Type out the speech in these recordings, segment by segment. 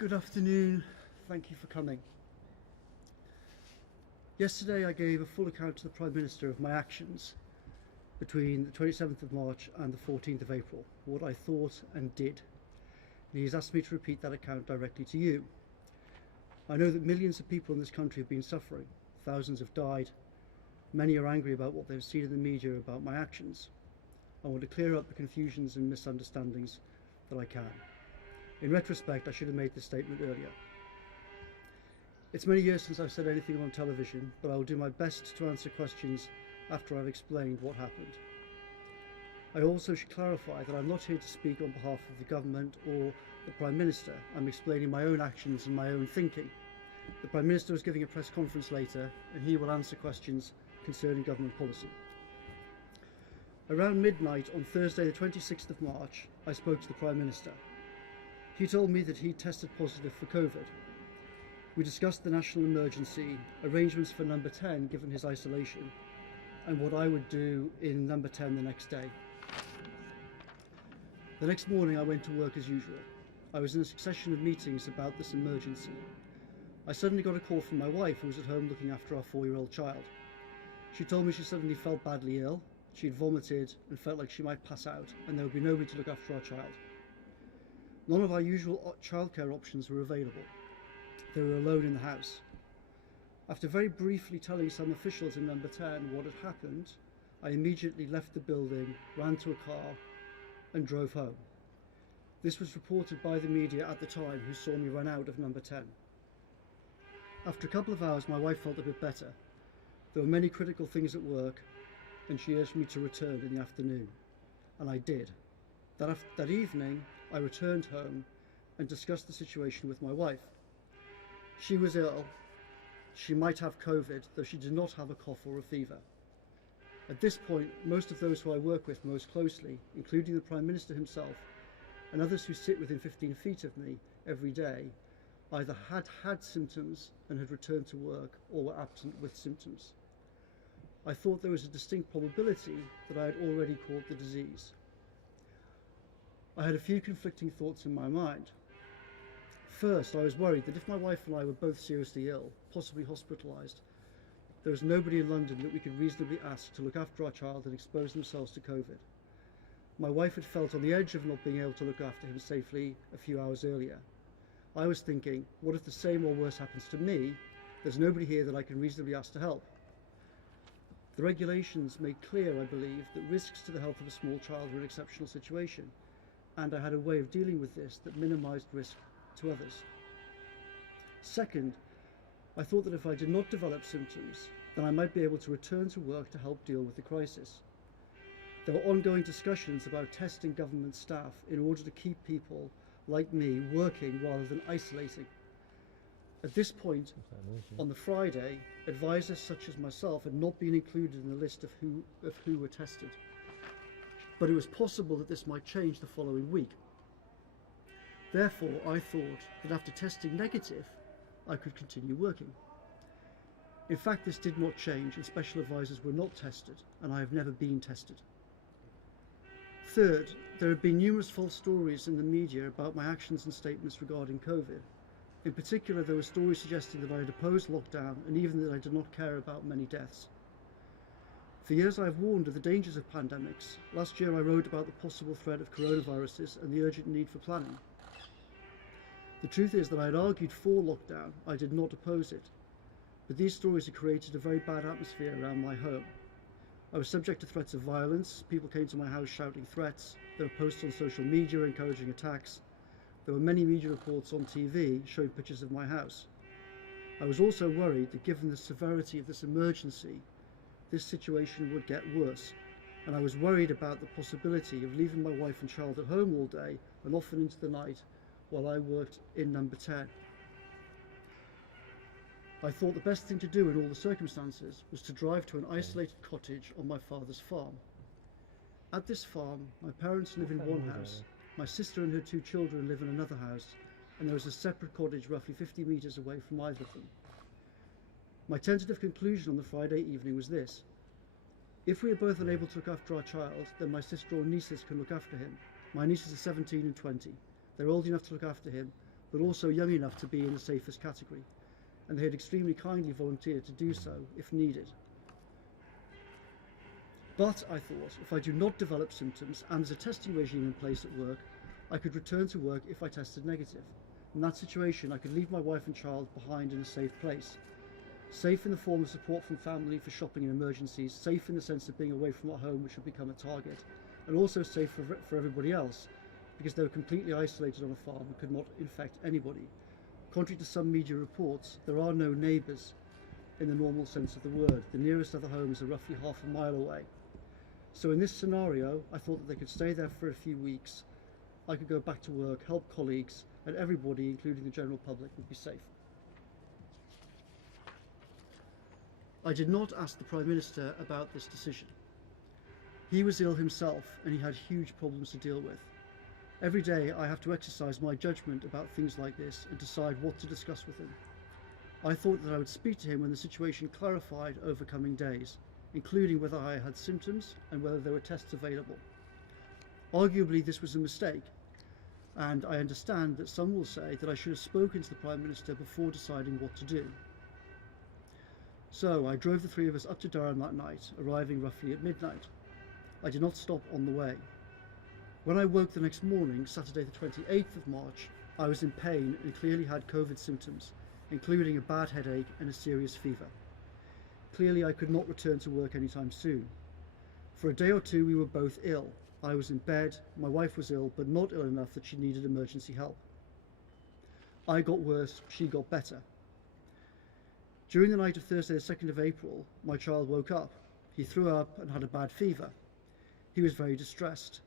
Good afternoon, thank you for coming. Yesterday I gave a full account to the Prime Minister of my actions between the 27th of March and the 14th of April, what I thought and did. And he's asked me to repeat that account directly to you. I know that millions of people in this country have been suffering, thousands have died, many are angry about what they've seen in the media about my actions. I want to clear up the confusions and misunderstandings that I can. In retrospect, I should have made this statement earlier. It's many years since I've said anything on television, but I will do my best to answer questions after I've explained what happened. I also should clarify that I'm not here to speak on behalf of the government or the Prime Minister. I'm explaining my own actions and my own thinking. The Prime Minister is giving a press conference later, and he will answer questions concerning government policy. Around midnight on Thursday the 26th of March, I spoke to the Prime Minister. He told me that he tested positive for COVID. We discussed the national emergency, arrangements for number 10 given his isolation, and what I would do in number 10 the next day. The next morning I went to work as usual. I was in a succession of meetings about this emergency. I suddenly got a call from my wife, who was at home looking after our 4-year-old child. She told me she suddenly felt badly ill, she had vomited and felt like she might pass out, and there would be nobody to look after our child. None of our usual childcare options were available. They were alone in the house. After very briefly telling some officials in number 10 what had happened, I immediately left the building, ran to a car and drove home. This was reported by the media at the time, who saw me run out of number 10. After a couple of hours, my wife felt a bit better. There were many critical things at work, and she urged me to return in the afternoon, and I did. That evening, I returned home and discussed the situation with my wife. She was ill. She might have COVID, though she did not have a cough or a fever. At this point, most of those who I work with most closely, including the Prime Minister himself and others who sit within 15 feet of me every day, either had symptoms and had returned to work or were absent with symptoms. I thought there was a distinct probability that I had already caught the disease. I had a few conflicting thoughts in my mind. First, I was worried that if my wife and I were both seriously ill, possibly hospitalised, there was nobody in London that we could reasonably ask to look after our child and expose themselves to COVID. My wife had felt on the edge of not being able to look after him safely a few hours earlier. I was thinking, what if the same or worse happens to me? There's nobody here that I can reasonably ask to help. The regulations make clear, I believe, that risks to the health of a small child were an exceptional situation, and I had a way of dealing with this that minimised risk to others. Second, I thought that if I did not develop symptoms, then I might be able to return to work to help deal with the crisis. There were ongoing discussions about testing government staff in order to keep people like me working rather than isolating. At this point, on the Friday, advisors such as myself had not been included in the list of who were tested. But it was possible that this might change the following week. Therefore, I thought that after testing negative, I could continue working. In fact, this did not change, and special advisors were not tested, and I have never been tested. Third, there have been numerous false stories in the media about my actions and statements regarding COVID. In particular, there were stories suggesting that I had opposed lockdown and even that I did not care about many deaths. For years I have warned of the dangers of pandemics. Last year I wrote about the possible threat of coronaviruses and the urgent need for planning. The truth is that I had argued for lockdown, I did not oppose it. But these stories had created a very bad atmosphere around my home. I was subject to threats of violence. People came to my house shouting threats. There were posts on social media encouraging attacks. There were many media reports on TV showing pictures of my house. I was also worried that given the severity of this emergency, this situation would get worse, and I was worried about the possibility of leaving my wife and child at home all day and often into the night while I worked in number 10. I thought the best thing to do in all the circumstances was to drive to an isolated cottage on my father's farm. At this farm, my parents live in one house, my sister and her 2 children live in another house, and there is a separate cottage roughly 50 metres away from either of them. My tentative conclusion on the Friday evening was this: if we are both unable to look after our child, then my sister or nieces can look after him. My nieces are 17 and 20. They're old enough to look after him, but also young enough to be in the safest category, and they had extremely kindly volunteered to do so if needed. But, I thought, if I do not develop symptoms and there's a testing regime in place at work, I could return to work if I tested negative. In that situation, I could leave my wife and child behind in a safe place. Safe in the form of support from family for shopping and emergencies, safe in the sense of being away from our home which would become a target, and also safe for everybody else, because they were completely isolated on a farm and could not infect anybody. Contrary to some media reports, there are no neighbours in the normal sense of the word. The nearest other homes are roughly half a mile away. So in this scenario, I thought that they could stay there for a few weeks, I could go back to work, help colleagues, and everybody, including the general public, would be safe. I did not ask the Prime Minister about this decision. He was ill himself and he had huge problems to deal with. Every day I have to exercise my judgement about things like this and decide what to discuss with him. I thought that I would speak to him when the situation clarified over coming days, including whether I had symptoms and whether there were tests available. Arguably this was a mistake, and I understand that some will say that I should have spoken to the Prime Minister before deciding what to do. So I drove the three of us up to Durham that night, arriving roughly at midnight. I did not stop on the way. When I woke the next morning, Saturday the 28th of March, I was in pain and clearly had COVID symptoms, including a bad headache and a serious fever. Clearly I could not return to work anytime soon. For a day or two we were both ill. I was in bed, my wife was ill, but not ill enough that she needed emergency help. I got worse, she got better. During the night of Thursday the 2nd of April, my child woke up. He threw up and had a bad fever. He was very distressed.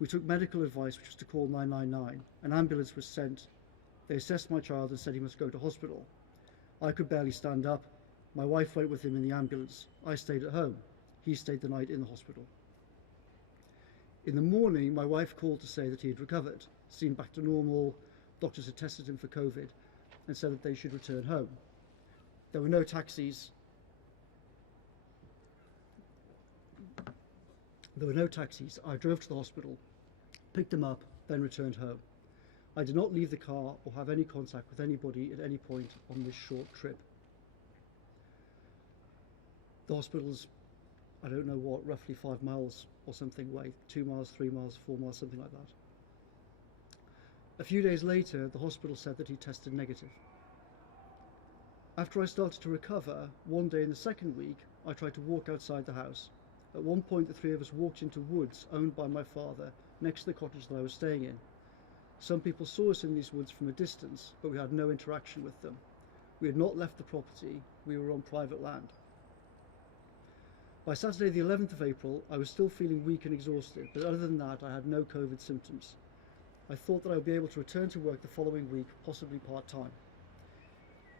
We took medical advice, which was to call 999. An ambulance was sent. They assessed my child and said he must go to hospital. I could barely stand up. My wife went with him in the ambulance. I stayed at home. He stayed the night in the hospital. In the morning, my wife called to say that he had recovered, seemed back to normal, doctors had tested him for COVID, and said that they should return home. There were no taxis. I drove to the hospital, picked him up, then returned home. I did not leave the car or have any contact with anybody at any point on this short trip. The hospital's, I don't know what, roughly 5 miles or something away, 2 miles, 3 miles, 4 miles, something like that. A few days later, the hospital said that he tested negative. After I started to recover, one day in the second week, I tried to walk outside the house. At one point, the three of us walked into woods owned by my father, next to the cottage that I was staying in. Some people saw us in these woods from a distance, but we had no interaction with them. We had not left the property, we were on private land. By Saturday the 11th of April, I was still feeling weak and exhausted, but other than that, I had no COVID symptoms. I thought that I would be able to return to work the following week, possibly part-time.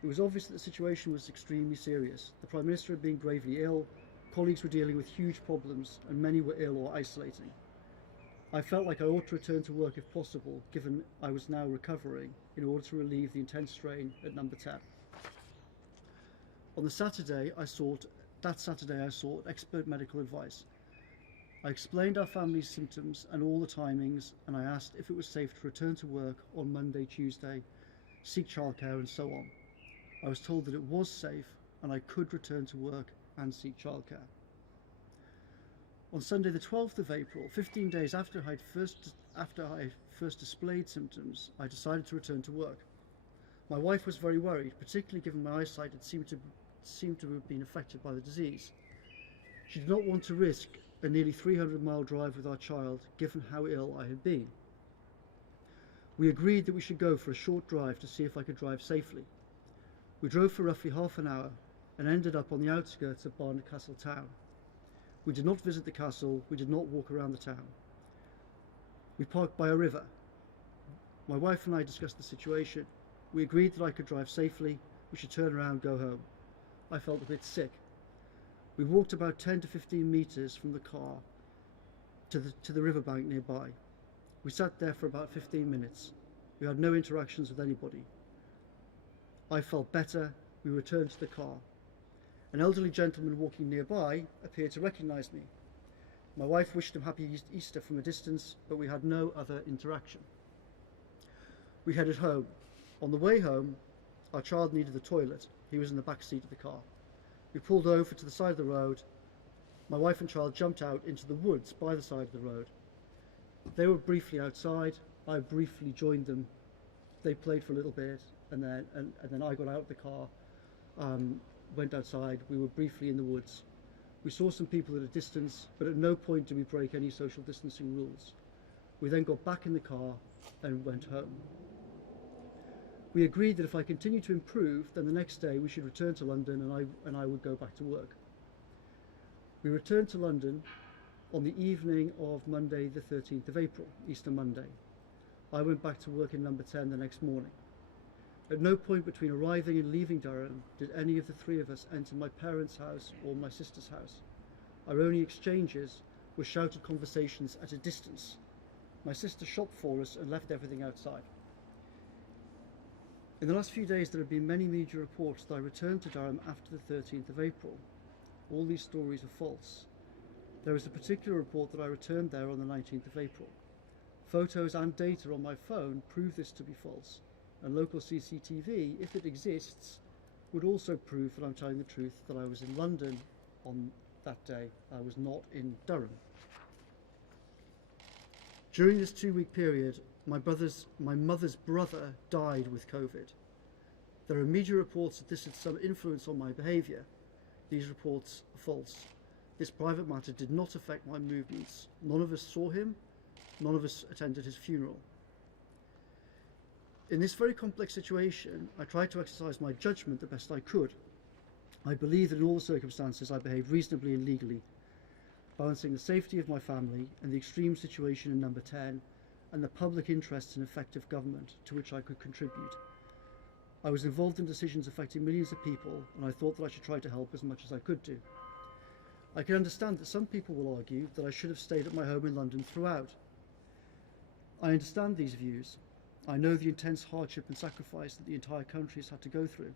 It was obvious that the situation was extremely serious. The Prime Minister had been gravely ill, colleagues were dealing with huge problems, and many were ill or isolating. I felt like I ought to return to work if possible, given I was now recovering, in order to relieve the intense strain at number 10. On that Saturday I sought expert medical advice. I explained our family's symptoms and all the timings, and I asked if it was safe to return to work on Monday, Tuesday, seek childcare and so on. I was told that it was safe and I could return to work and seek childcare. On Sunday the 12th of April, 15 days after I first displayed symptoms, I decided to return to work. My wife was very worried, particularly given my eyesight had seemed to have been affected by the disease. She did not want to risk a nearly 300-mile drive with our child, given how ill I had been. We agreed that we should go for a short drive to see if I could drive safely. We drove for roughly half an hour and ended up on the outskirts of Barnard Castle town. We did not visit the castle, we did not walk around the town. We parked by a river. My wife and I discussed the situation. We agreed that I could drive safely, we should turn around and go home. I felt a bit sick. We walked about 10 to 15 metres from the car to the riverbank nearby. We sat there for about 15 minutes. We had no interactions with anybody. I felt better. We returned to the car. An elderly gentleman walking nearby appeared to recognise me. My wife wished him happy Easter from a distance, but we had no other interaction. We headed home. On the way home, our child needed the toilet. He was in the back seat of the car. We pulled over to the side of the road. My wife and child jumped out into the woods by the side of the road. They were briefly outside. I briefly joined them. They played for a little bit, and then I got out of the car, went outside. We were briefly in the woods. We saw some people at a distance, but at no point did we break any social distancing rules. We then got back in the car and went home. We agreed that if I continued to improve, then the next day we should return to London and I would go back to work. We returned to London on the evening of Monday the 13th of April, Easter Monday. I went back to work in number 10 the next morning. At no point between arriving and leaving Durham did any of the three of us enter my parents' house or my sister's house. Our only exchanges were shouted conversations at a distance. My sister shopped for us and left everything outside. In the last few days there have been many media reports that I returned to Durham after the 13th of April. All these stories are false. There is a particular report that I returned there on the 19th of April. Photos and data on my phone prove this to be false, and local CCTV, if it exists, would also prove that I'm telling the truth, that I was in London on that day. I was not in Durham. During this 2-week period, my mother's brother died with COVID. There are media reports that this had some influence on my behaviour. These reports are false. This private matter did not affect my movements. None of us saw him. None of us attended his funeral. In this very complex situation, I tried to exercise my judgment the best I could. I believe that in all the circumstances I behaved reasonably and legally, balancing the safety of my family and the extreme situation in number 10 and the public interest in effective government to which I could contribute. I was involved in decisions affecting millions of people, and I thought that I should try to help as much as I could do. I can understand that some people will argue that I should have stayed at my home in London throughout. I understand these views. I know the intense hardship and sacrifice that the entire country has had to go through.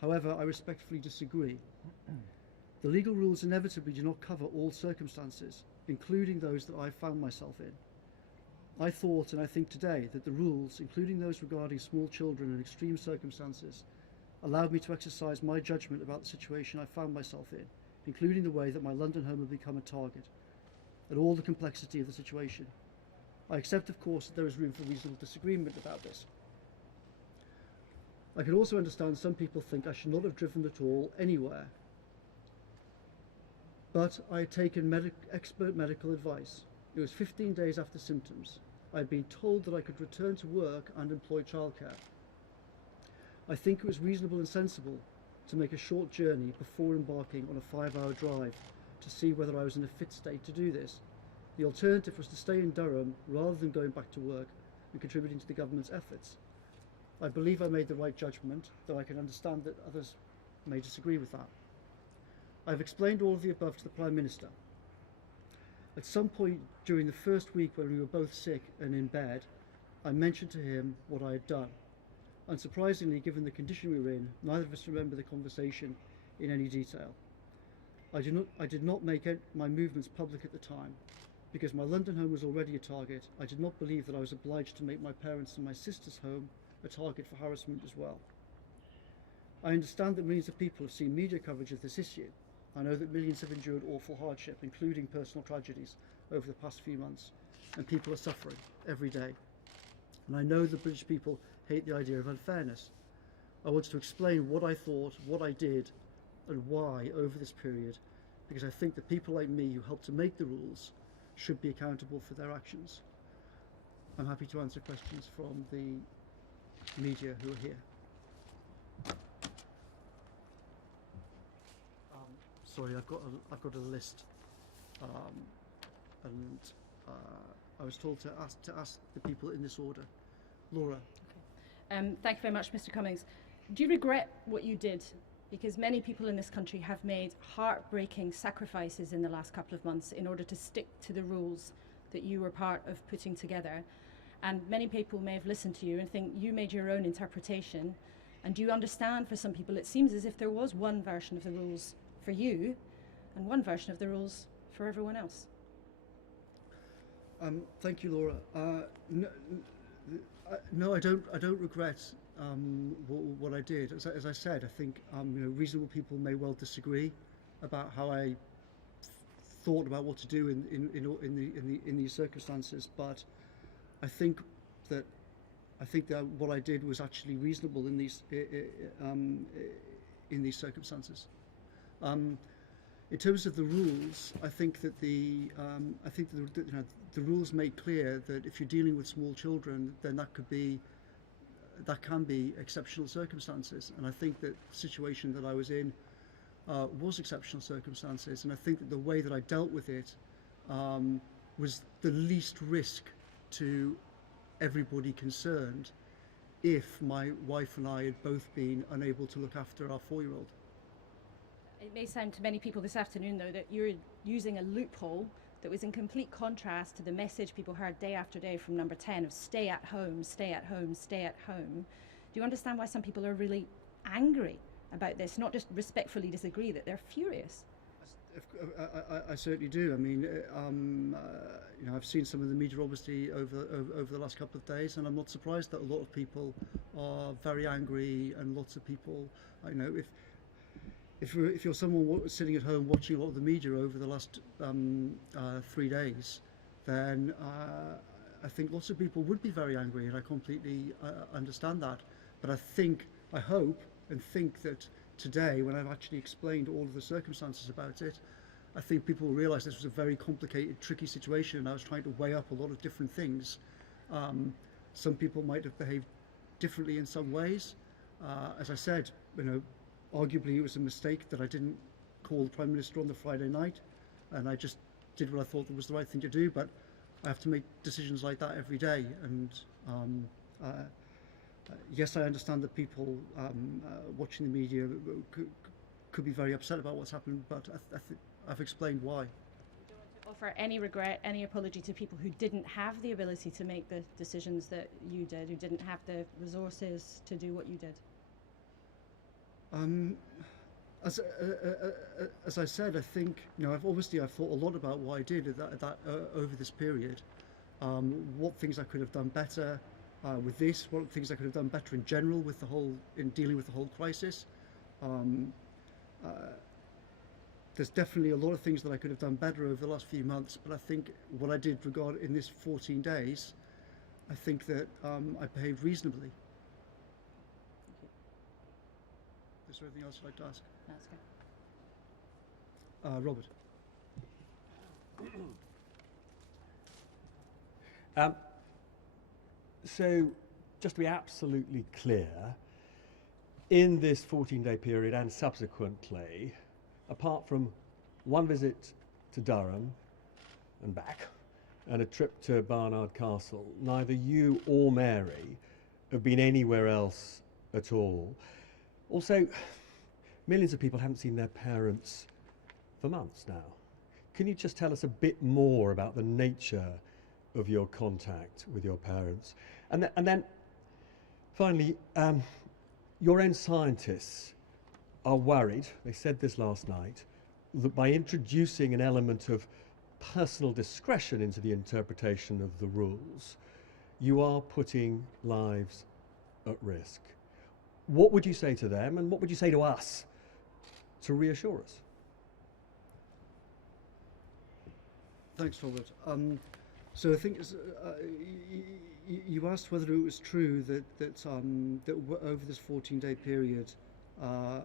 However, I respectfully disagree. The legal rules inevitably do not cover all circumstances, including those that I found myself in. I thought, and I think today, that the rules, including those regarding small children and extreme circumstances, allowed me to exercise my judgment about the situation I found myself in, including the way that my London home had become a target, and all the complexity of the situation. I accept, of course, that there is room for reasonable disagreement about this. I can also understand some people think I should not have driven at all anywhere. But I had taken expert medical advice. It was 15 days after symptoms. I had been told that I could return to work and employ childcare. I think it was reasonable and sensible to make a short journey before embarking on a 5-hour drive to see whether I was in a fit state to do this. The alternative was to stay in Durham rather than going back to work and contributing to the government's efforts. I believe I made the right judgment, though I can understand that others may disagree with that. I have explained all of the above to the Prime Minister. At some point during the first week when we were both sick and in bed, I mentioned to him what I had done. Unsurprisingly, given the condition we were in, neither of us remember the conversation in any detail. I did not make my movements public at the time. Because my London home was already a target, I did not believe that I was obliged to make my parents' and my sister's home a target for harassment as well. I understand that millions of people have seen media coverage of this issue. I know that millions have endured awful hardship, including personal tragedies, over the past few months, and people are suffering every day. And I know the British people hate the idea of unfairness. I wanted to explain what I thought, what I did, and why over this period, because I think that people like me who helped to make the rules should be accountable for their actions. I'm happy to answer questions from the media who are here. Sorry, I've got a list, and I was told to ask the people in this order. Laura. Okay. Thank you very much, Mr Cummings. Do you regret what you did? Because many people in this country have made heartbreaking sacrifices in the last couple of months in order to stick to the rules that you were part of putting together. And many people may have listened to you and think you made your own interpretation. And do you understand, for some people, it seems as if there was one version of the rules for you and one version of the rules for everyone else? Thank you, Laura. No, I don't. I don't regret what I did. As I said, I think reasonable people may well disagree about how I thought about what to do in these circumstances, but I think that what I did was actually reasonable in these circumstances. In terms of the rules, I think that the rules make clear that if you're dealing with small children, then that can be exceptional circumstances. And I think that the situation that I was in was exceptional circumstances. And I think that the way that I dealt with it was the least risk to everybody concerned if my wife and I had both been unable to look after our 4-year-old. It may sound to many people this afternoon, though, that you're using a loophole that was in complete contrast to the message people heard day after day from Number 10 of stay at home, stay at home, stay at home. Do you understand why some people are really angry about this? Not just respectfully disagree, that they're furious. I certainly do. I mean, I've seen some of the media obviously over the last couple of days, and I'm not surprised that a lot of people are very angry, and lots of people, if you're someone sitting at home watching a lot of the media over the last 3 days, then I think lots of people would be very angry, and I completely understand that. But I hope and think that today, when I've actually explained all of the circumstances about it, I think people will realise this was a very complicated, tricky situation, and I was trying to weigh up a lot of different things. Some people might have behaved differently in some ways. As I said, arguably it was a mistake that I didn't call the Prime Minister on the Friday night, and I just did what I thought was the right thing to do, but I have to make decisions like that every day. And yes, I understand that people watching the media could be very upset about what's happened, but I've explained why. You don't want to offer any regret, any apology to people who didn't have the ability to make the decisions that you did, who didn't have the resources to do what you did? As I said, I think I've thought a lot about what I did over this period. What things I could have done better with this. What things I could have done better in general in dealing with the whole crisis. There's definitely a lot of things that I could have done better over the last few months. But I think what I did in this 14 days, I think that I behaved reasonably. Is there anything else you'd like to ask? That's good. Robert. So, just to be absolutely clear, in this 14-day period and subsequently, apart from one visit to Durham and back, and a trip to Barnard Castle, neither you or Mary have been anywhere else at all. Also, millions of people haven't seen their parents for months now. Can you just tell us a bit more about the nature of your contact with your parents? And then finally, your own scientists are worried, they said this last night, that by introducing an element of personal discretion into the interpretation of the rules, you are putting lives at risk. What would you say to them, and what would you say to us to reassure us? Thanks, Robert. So I think you asked whether it was true that over this 14-day period that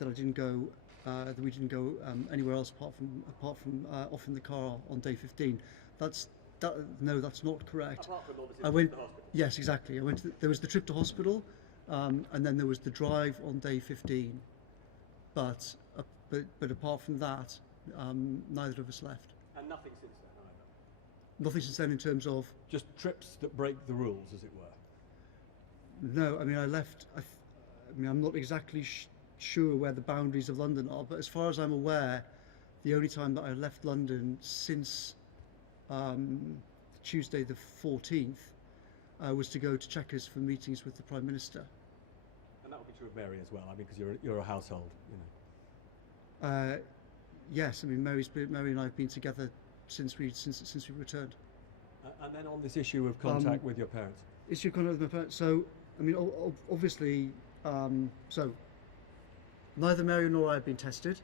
we didn't go anywhere else apart from off in the car on day 15. No, that's not correct. Apart from obviously the hospital. Yes, exactly. There was the trip to hospital, and then there was the drive on day 15. But apart from that, neither of us left. And nothing since then either? Nothing since then in terms of? Just trips that break the rules, as it were? No, I mean, I left. I'm not exactly sure where the boundaries of London are, but as far as I'm aware, the only time that I left London since Tuesday the 14th was to go to Chequers for meetings with the Prime Minister. And that would be true of Mary as well, I mean, because you're a household, you know. Yes, I mean, Mary and I have been together since we returned. And then on this issue of contact with your parents? Is your contact with my parents? So, I mean, obviously, so neither Mary nor I have been tested,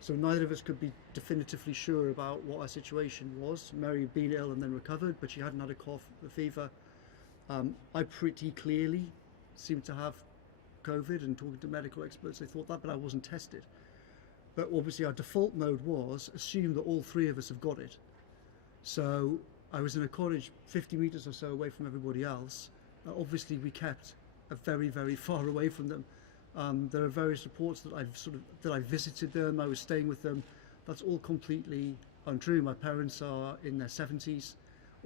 so neither of us could be definitively sure about what our situation was. Mary had been ill and then recovered, but she hadn't had a cough, a fever. I pretty clearly seemed to have COVID, and talking to medical experts, they thought that, but I wasn't tested. But obviously, our default mode was assume that all three of us have got it. So I was in a cottage 50 metres or so away from everybody else. Obviously, we kept very, very far away from them. There are various reports that I visited them, I was staying with them. That's all completely untrue. My parents are in their 70s.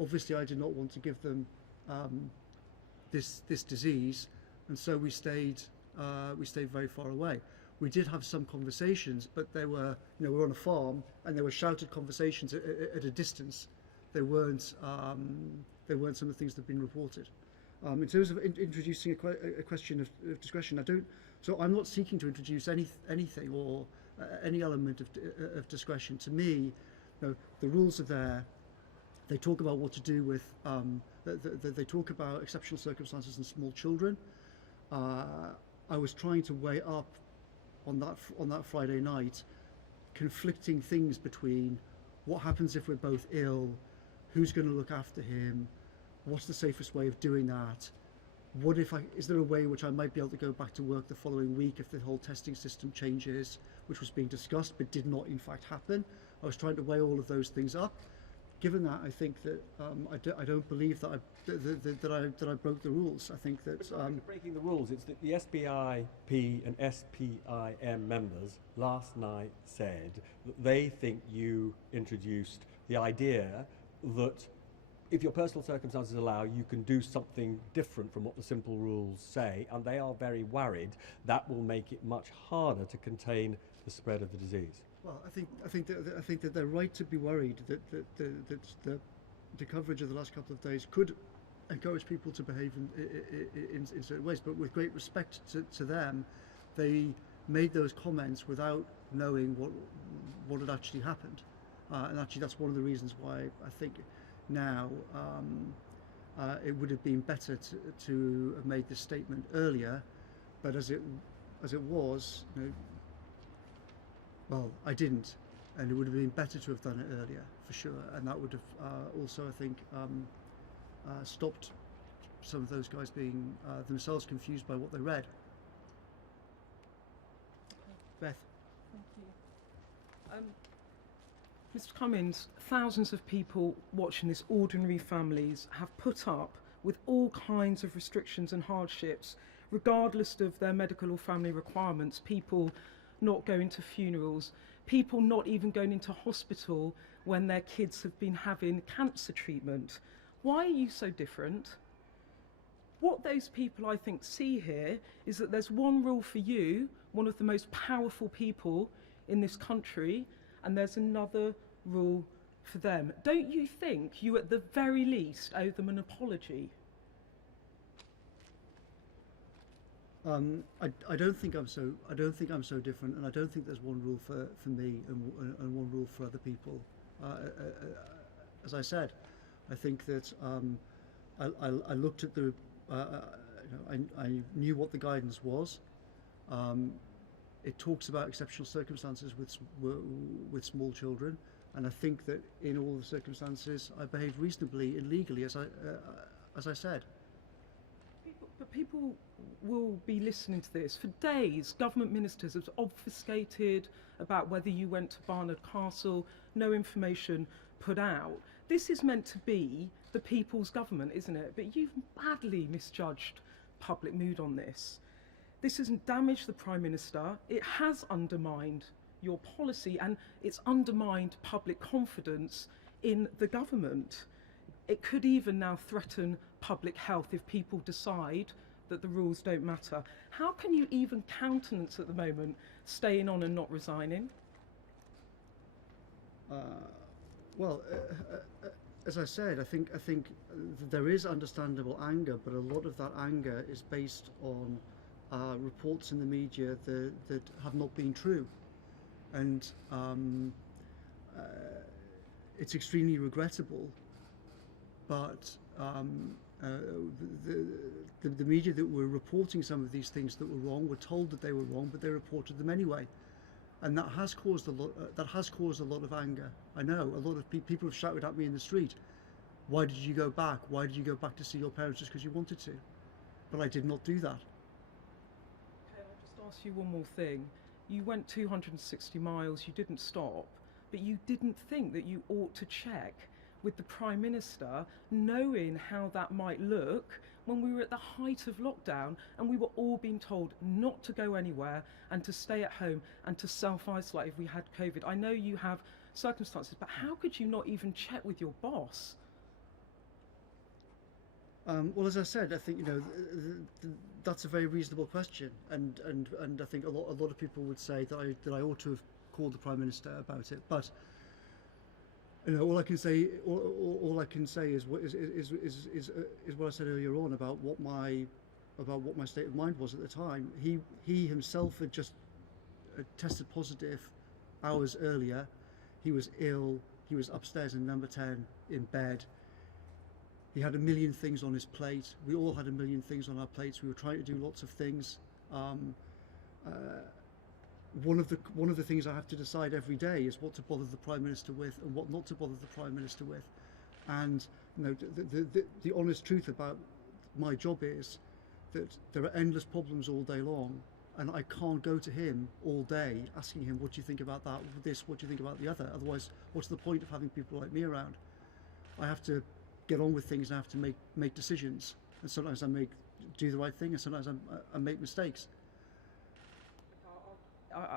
Obviously, I did not want to give them this disease, and so we stayed very far away. We did have some conversations, but they were, we were on a farm, and there were shouted conversations at a distance. They weren't some of the things that have been reported. In terms of introducing a question of discretion, so I'm not seeking to introduce anything or any element of discretion. To me, the rules are there. They talk about what to do with. They talk about exceptional circumstances and small children. I was trying to weigh up on that Friday night conflicting things between what happens if we're both ill, who's going to look after him, what's the safest way of doing that, is there a way in which I might be able to go back to work the following week if the whole testing system changes, which was being discussed but did not in fact happen. I was trying to weigh all of those things up. Given that, I think that I don't believe that I broke the rules. I think that breaking the rules. It's that the SPIP and SPIM members last night said that they think you introduced the idea that if your personal circumstances allow, you can do something different from what the simple rules say, and they are very worried that will make it much harder to contain the spread of the disease. Well, I think that they're right to be worried that the coverage of the last couple of days could encourage people to behave in certain ways. But with great respect to them, they made those comments without knowing what had actually happened, and actually that's one of the reasons why I think now it would have been better to have made this statement earlier. But as it was, well, I didn't, and it would have been better to have done it earlier, for sure, and that would have also, I think, stopped some of those guys being themselves confused by what they read. Okay. Beth. Thank you. Mr Cummings, thousands of people watching this, ordinary families, have put up with all kinds of restrictions and hardships, regardless of their medical or family requirements. People not going to funerals, people not even going into hospital when their kids have been having cancer treatment. Why are you so different? What those people, I think, see here is that there's one rule for you, one of the most powerful people in this country, and there's another rule for them. Don't you think you at the very least owe them an apology? I don't think I'm so different, and I don't think there's one rule for me and one rule for other people. As I said, I think that I looked at the I knew what the guidance was. It talks about exceptional circumstances with small children, and I think that in all the circumstances I behaved reasonably and legally, as I said. But people will be listening to this. For days, government ministers have obfuscated about whether you went to Barnard Castle, no information put out. This is meant to be the people's government, isn't it? But you've badly misjudged public mood on this. This hasn't damaged the Prime Minister, it has undermined your policy, and it's undermined public confidence in the government. It could even now threaten public health if people decide that the rules don't matter. How can you even countenance at the moment staying on and not resigning? Well, as I said, I think there is understandable anger, but a lot of that anger is based on reports in the media that have not been true, and it's extremely regrettable. But the media that were reporting some of these things that were wrong were told that they were wrong, but they reported them anyway, and that has caused a lot. Of anger. I know a lot of people have shouted at me in the street. Why did you go back? Why did you go back to see your parents just because you wanted to? But I did not do that. Can I just ask you one more thing? You went 260 miles. You didn't stop, but you didn't think that you ought to check with the Prime Minister, knowing how that might look when we were at the height of lockdown and we were all being told not to go anywhere and to stay at home and to self-isolate if we had COVID. I know you have circumstances, but how could you not even check with your boss? Well, as I said, I think that's a very reasonable question, and I think a lot of people would say that I ought to have called the Prime Minister about it, but. All I can say is what I said earlier on about what my state of mind was at the time. He himself had just tested positive hours earlier. He was ill. He was upstairs in number 10 in bed. He had a million things on his plate. We all had a million things on our plates. We were trying to do lots of things. One of the things I have to decide every day is what to bother the Prime Minister with and what not to bother the Prime Minister with. And the honest truth about my job is that there are endless problems all day long, and I can't go to him all day asking him, what do you think about that, this, what do you think about the other? Otherwise, what's the point of having people like me around? I have to get on with things and I have to make decisions. And sometimes I do the right thing, and sometimes I make mistakes.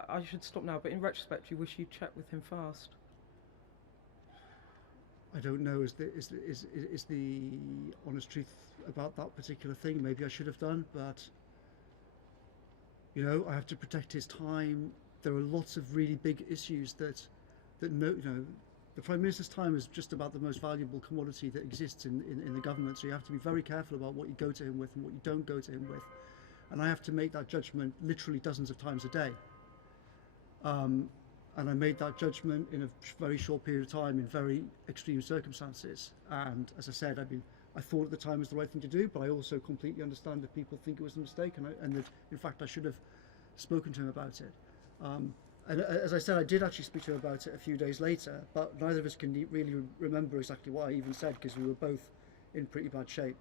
I should stop now, but in retrospect, you wish you'd checked with him first. I don't know is the honest truth about that particular thing. Maybe I should have done, but I have to protect his time. There are lots of really big issues that the Prime Minister's time is just about the most valuable commodity that exists in the government. So you have to be very careful about what you go to him with and what you don't go to him with. And I have to make that judgment literally dozens of times a day. And I made that judgment in a very short period of time in very extreme circumstances. And as I said, I thought at the time it was the right thing to do, but I also completely understand that people think it was a mistake, and that in fact I should have spoken to him about it. And as I said, I did actually speak to him about it a few days later, but neither of us can really remember exactly what I even said, because we were both in pretty bad shape.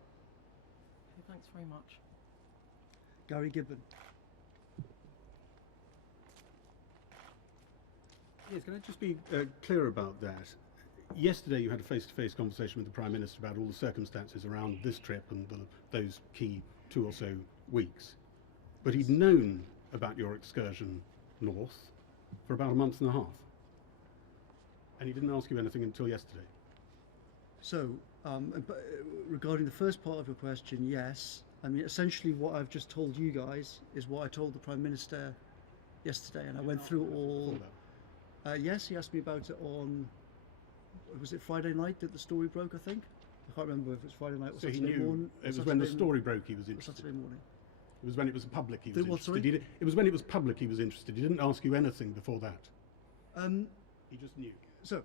Okay, thanks very much. Gary Gibbon. Yes, can I just be clear about that? Yesterday you had a face-to-face conversation with the Prime Minister about all the circumstances around this trip and those key 2 or so weeks. But he'd known about your excursion north for about a month and a half. And he didn't ask you anything until yesterday. So, regarding the first part of your question, yes. I mean, essentially what I've just told you guys is what I told the Prime Minister yesterday, and I went through all... Yes, he asked me about it on, was it Friday night that the story broke, I think? I can't remember if it was Friday night or Saturday morning. It was when the story broke he was interested. Saturday morning. It was when it was public he was interested. Sorry? It was when it was public he was interested. He didn't ask you anything before that. He just knew. So,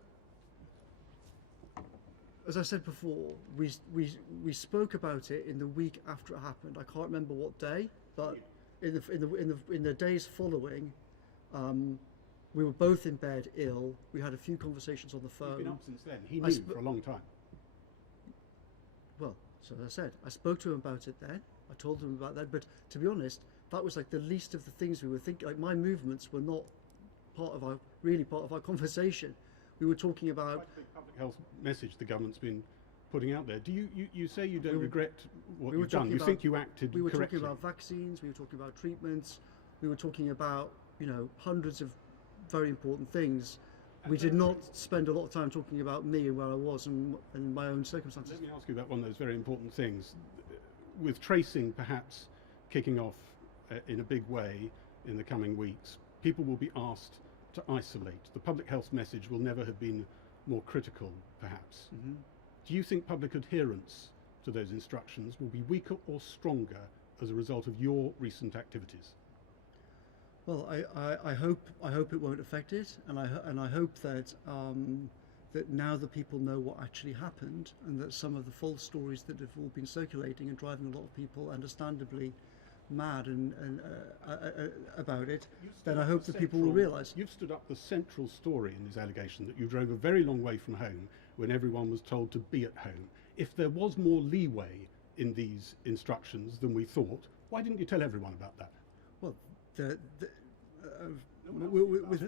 as I said before, we spoke about it in the week after it happened. I can't remember what day, but in the days following, we were both in bed ill. We had a few conversations on the phone. He's been up since then. He knew for a long time. Well, so as I said, I spoke to him about it then. I told him about that. But to be honest, that was like the least of the things we were thinking. Like, my movements were not part of our conversation. We were talking about quite a big public health message the government's been putting out there. Do you say you don't regret what you've done? You think you acted correctly? We were talking about vaccines. We were talking about treatments. We were talking about hundreds of very important things. We did not spend a lot of time talking about me and where I was and my own circumstances. Let me ask you about one of those very important things. With tracing perhaps kicking off in a big way in the coming weeks, people will be asked to isolate. The public health message will never have been more critical, perhaps. Mm-hmm. Do you think public adherence to those instructions will be weaker or stronger as a result of your recent activities? Well, I hope it won't affect it, and I hope that that now the people know what actually happened, and that some of the false stories that have all been circulating and driving a lot of people understandably mad and about it, then I hope that people will realise. You've stood up the central story in this allegation that you drove a very long way from home when everyone was told to be at home. If there was more leeway in these instructions than we thought, why didn't you tell everyone about that? Well,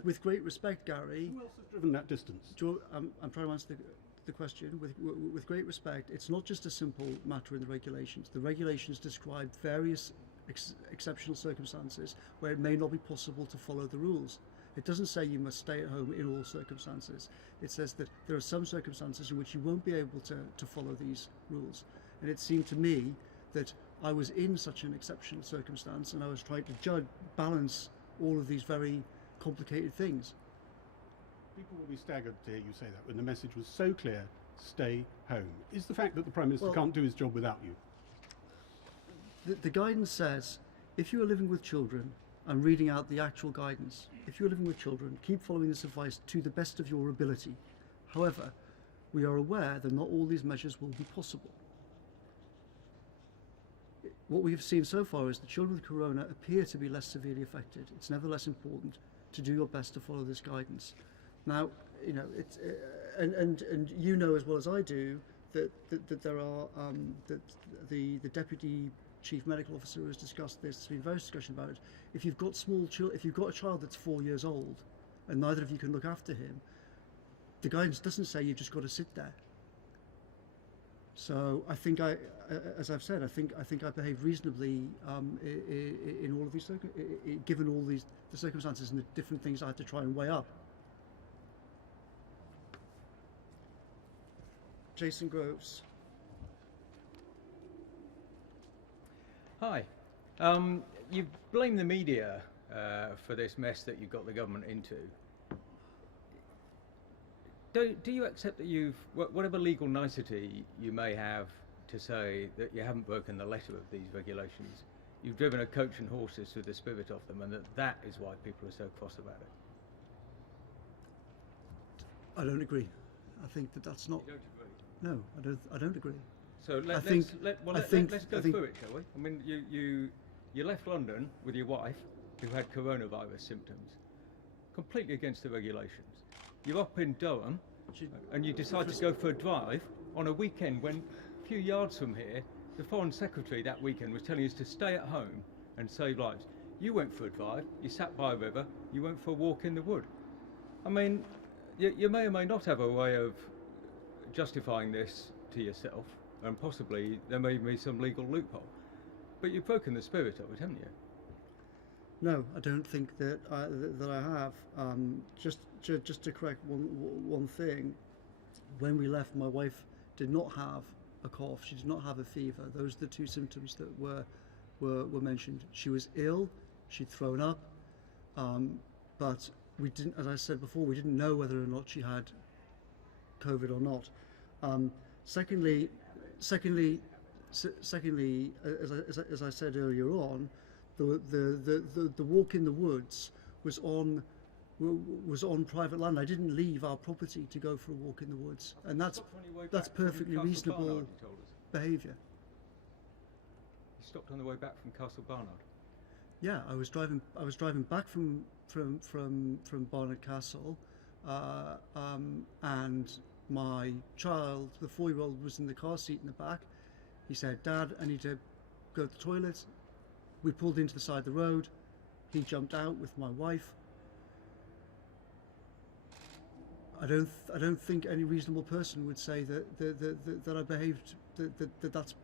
with great respect, Gary. Who else has driven that distance? I'm trying to answer the question. With great respect, it's not just a simple matter in the regulations. The regulations describe various exceptional circumstances where it may not be possible to follow the rules. It doesn't say you must stay at home in all circumstances. It says that there are some circumstances in which you won't be able to follow these rules. And it seemed to me that I was in such an exceptional circumstance, and I was trying to balance all of these very complicated things. People will be staggered to hear you say that when the message was so clear: stay home. Is the fact that the Prime Minister can't do his job without you? The guidance says, if you are living with children, I'm reading out the actual guidance. If you're living with children, keep following this advice to the best of your ability. However, we are aware that not all these measures will be possible. What we have seen so far is that children with corona appear to be less severely affected. It's nevertheless important to do your best to follow this guidance. Now, you know, it's and you know as well as I do that there are that the deputy chief medical officer has discussed this. There's been various discussion about it. If you've got if you've got a child that's 4 years old, and neither of you can look after him, the guidance doesn't say you've just got to sit there. So I think as I've said, I think I behaved reasonably in all of these given all the circumstances and the different things I had to try and weigh up. Jason Groves. Hi. You blame the media for this mess that you got the government into. Do you accept that whatever legal nicety you may have to say that you haven't broken the letter of these regulations, you've driven a coach and horses through the spirit of them, and that is why people are so cross about it? I don't agree. I think that's not. You don't agree? No, I don't agree. So let's go through it, shall we? I mean, you left London with your wife, who had coronavirus symptoms, completely against the regulations. You're up in Durham, and you decide to go for a drive on a weekend when a few yards from here, the Foreign Secretary that weekend was telling us to stay at home and save lives. You went for a drive, you sat by a river, you went for a walk in the wood. I mean, you may or may not have a way of justifying this to yourself, and possibly there may be some legal loophole. But you've broken the spirit of it, haven't you? No, I don't think that I have. Just to correct one thing, when we left, my wife did not have a cough. She did not have a fever. Those are the two symptoms that were mentioned. She was ill. She'd thrown up, but we didn't. As I said before, we didn't know whether or not she had COVID or not. Secondly, as I said earlier on, the walk in the woods was on private land. I didn't leave our property to go for a walk in the woods, and that's perfectly reasonable behaviour. You stopped on the way back from Castle Barnard. Yeah, I was driving back from Barnard Castle, and my child, the 4-year-old, was in the car seat in the back. He said, "Dad, I need to go to the toilet." We pulled into the side of the road. He jumped out with my wife. I don't think any reasonable person would say that I behaved that's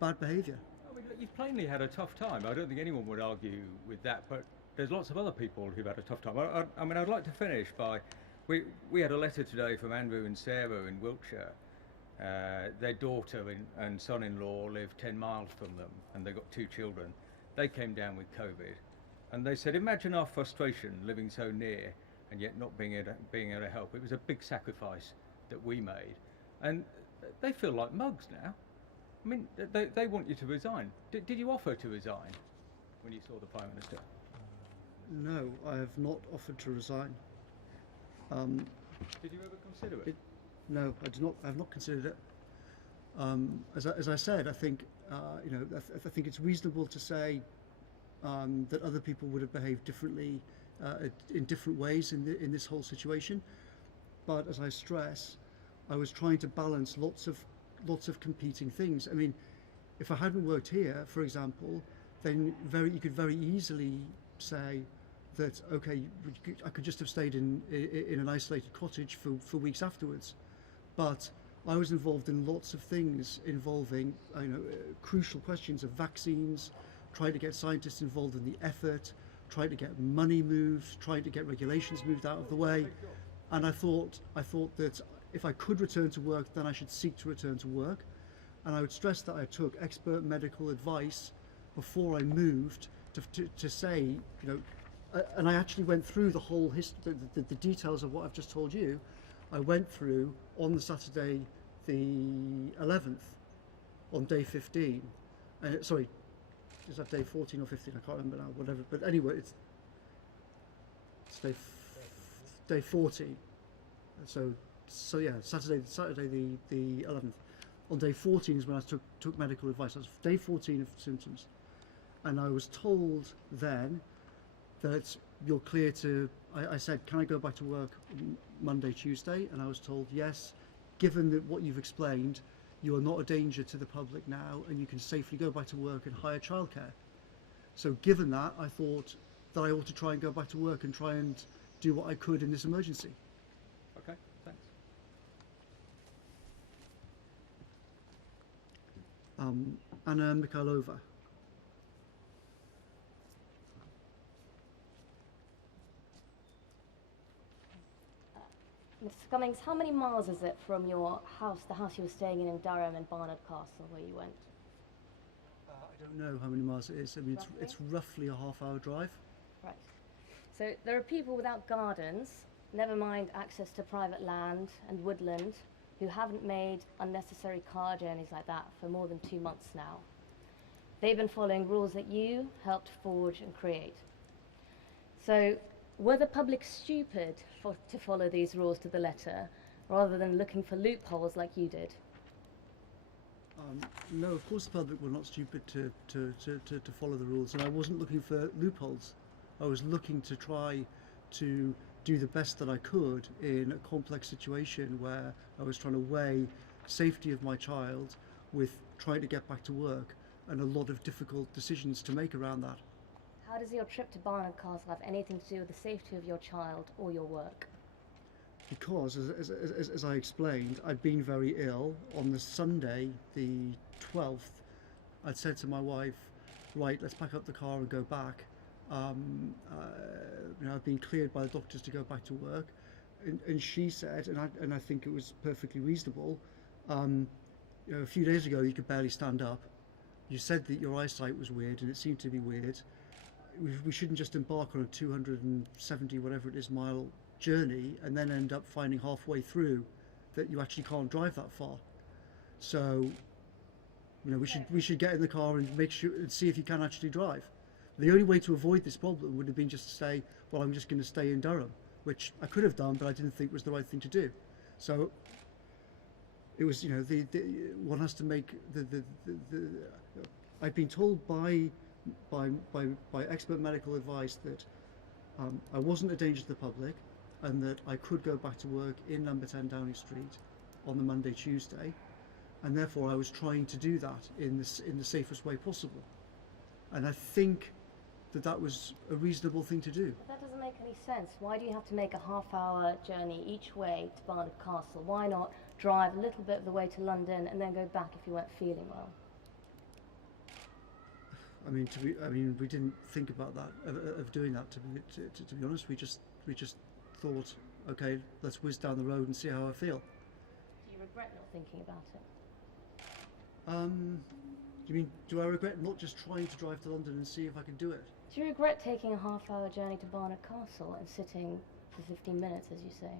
bad behaviour. I mean, you've plainly had a tough time. I don't think anyone would argue with that, but there's lots of other people who've had a tough time. I mean, I'd like to finish by, we had a letter today from Andrew and Sarah in Wiltshire. Their daughter and son-in-law live 10 miles from them, and they've got 2 children. They came down with COVID, and they said, imagine our frustration living so near and yet not being able to help. It was a big sacrifice that we made, and they feel like mugs now. I mean, they want you to resign. Did you offer to resign when you saw the Prime Minister? No, I have not offered to resign. Did you ever consider it? No, I do not. I have not considered it. As I said, I think I think it's reasonable to say that other people would have behaved differently in different ways in this whole situation. But as I stress, I was trying to balance lots of competing things. I mean, if I hadn't worked here, for example, then you could very easily say that okay, I could just have stayed in an isolated cottage for weeks afterwards. But I was involved in lots of things involving crucial questions of vaccines, trying to get scientists involved in the effort, trying to get money moved, trying to get regulations moved out of the way. And I thought that if I could return to work, then I should seek to return to work. And I would stress that I took expert medical advice before I moved to say, and I actually went through the whole history, the details of what I've just told you. I went through on the Saturday, the 11th, on day 15. Sorry, is that day 14 or 15? I can't remember now. Whatever. But anyway, it's day 14. So yeah, Saturday the 11th. On day 14 is when I took medical advice. That was day 14 of symptoms, and I was told then that you're clear to. I said, can I go back to work Monday, Tuesday? And I was told yes, given that what you've explained, you are not a danger to the public now, and you can safely go back to work and hire childcare. So given that, I thought that I ought to try and go back to work and try and do what I could in this emergency. Okay, thanks. Anna Mikhailova. Mr Cummings, how many miles is it from your house, the house you were staying in Durham, and Barnard Castle, where you went? I don't know how many miles it is. I mean, it's roughly a half-hour drive. Right. So there are people without gardens, never mind access to private land and woodland, who haven't made unnecessary car journeys like that for more than 2 months now. They've been following rules that you helped forge and create. So were the public stupid to follow these rules to the letter, rather than looking for loopholes like you did? No, of course the public were not stupid to follow the rules, and I wasn't looking for loopholes. I was looking to try to do the best that I could in a complex situation where I was trying to weigh safety of my child with trying to get back to work, and a lot of difficult decisions to make around that. How does your trip to Barnard Castle have anything to do with the safety of your child or your work? Because, as I explained, I'd been very ill. On the Sunday, the 12th, I'd said to my wife, right, let's pack up the car and go back. I've been cleared by the doctors to go back to work. And she said, and I think it was perfectly reasonable, a few days ago you could barely stand up. You said that your eyesight was weird, and it seemed to be weird. We shouldn't just embark on a 270 whatever it is mile journey and then end up finding halfway through that you actually can't drive that far. So we should get in the car and make sure and see if you can actually drive. The only way to avoid this problem would have been just to say, well, I'm just going to stay in Durham, which I could have done, but I didn't think was the right thing to do. So it was, one has to make the I've been told by expert medical advice that I wasn't a danger to the public, and that I could go back to work in number 10 Downing Street on the Monday, Tuesday, and therefore I was trying to do that in the safest way possible. And I think that was a reasonable thing to do. But that doesn't make any sense. Why do you have to make a half-hour journey each way to Barnard Castle? Why not drive a little bit of the way to London and then go back if you weren't feeling well? I mean, we didn't think about that of doing that. To be honest, we just thought, okay, let's whiz down the road and see how I feel. Do you regret not thinking about it? You mean, do I regret not just trying to drive to London and see if I can do it? Do you regret taking a half-hour journey to Barnard Castle and sitting for 15 minutes, as you say?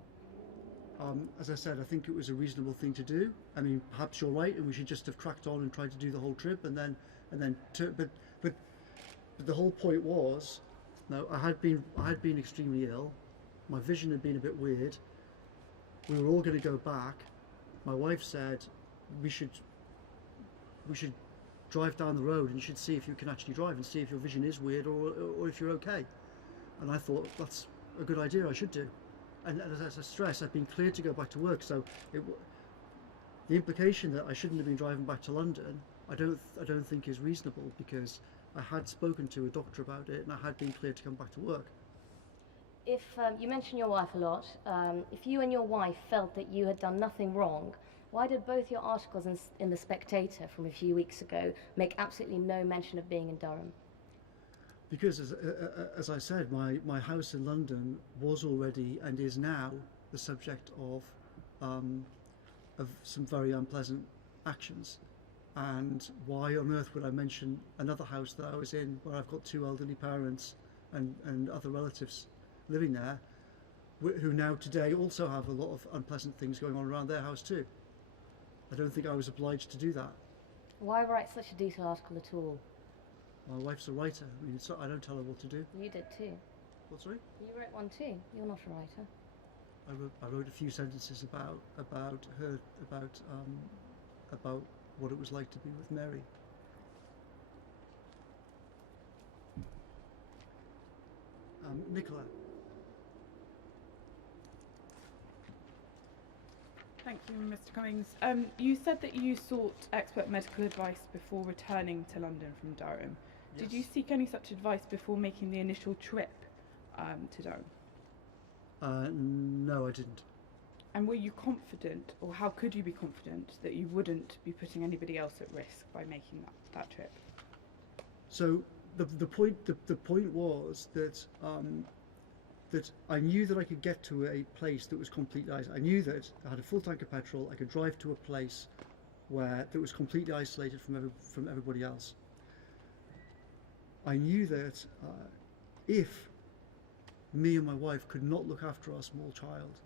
As I said, I think it was a reasonable thing to do. I mean, perhaps you're right, and we should just have cracked on and tried to do the whole trip, but the whole point was, no, I had been extremely ill. My vision had been a bit weird. We were all going to go back, my wife said we should drive down the road and you should see if you can actually drive and see if your vision is weird or if you're okay. And I thought that's a good idea, I should do. And as I stress, I've been cleared to go back to work, so the implication that I shouldn't have been driving back to London, I don't think is reasonable, because I had spoken to a doctor about it and I had been cleared to come back to work. If you mention your wife a lot, if you and your wife felt that you had done nothing wrong, why did both your articles in The Spectator from a few weeks ago make absolutely no mention of being in Durham? Because, as I said, my house in London was already and is now the subject of some very unpleasant actions. And why on earth would I mention another house that I was in, where I've got 2 elderly parents and other relatives living there, who now today also have a lot of unpleasant things going on around their house too. I don't think I was obliged to do that. Why write such a detailed article at all? My wife's a writer. I mean, I don't tell her what to do. You did too. What, sorry? You wrote one too. You're not a writer. I wrote a few sentences about her, about what it was like to be with Mary. Nicola. Thank you, Mr Cummings. You said that you sought expert medical advice before returning to London from Durham. Yes. Did you seek any such advice before making the initial trip to Durham? No, I didn't. And were you confident, or how could you be confident, that you wouldn't be putting anybody else at risk by making that trip? So the point was that that I knew that I could get to a place that was completely isolated. I knew that I had a full tank of petrol. I could drive to a place that was completely isolated from everybody else. I knew that if me and my wife could not look after our small child,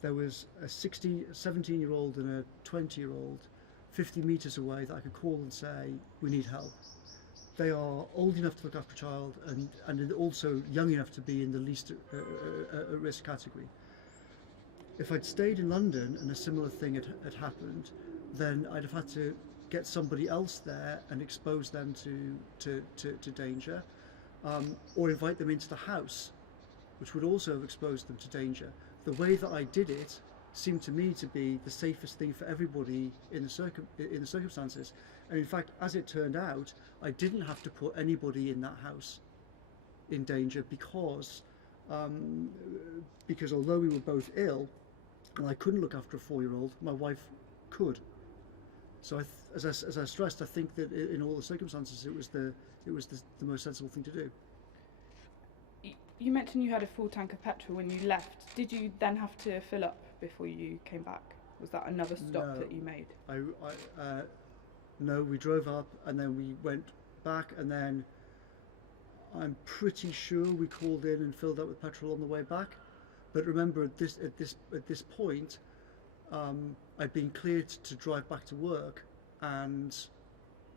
there was a 17-year-old and a 20-year-old 50 metres away that I could call and say, we need help. They are old enough to look after a child and also young enough to be in the least risk category. If I'd stayed in London and a similar thing had happened, then I'd have had to get somebody else there and expose them to danger, or invite them into the house, which would also have exposed them to danger. The way that I did it seemed to me to be the safest thing for everybody in the circumstances. And in fact, as it turned out, I didn't have to put anybody in that house in danger, because although we were both ill and I couldn't look after a 4-year-old, my wife could. So as I stressed, I think that in all the circumstances it was the most sensible thing to do. You mentioned you had a full tank of petrol when you left. Did you then have to fill up before you came back? Was that another stop that you made? No, we drove up and then we went back, and then I'm pretty sure we called in and filled up with petrol on the way back. But remember, at this point, I'd been cleared to drive back to work, and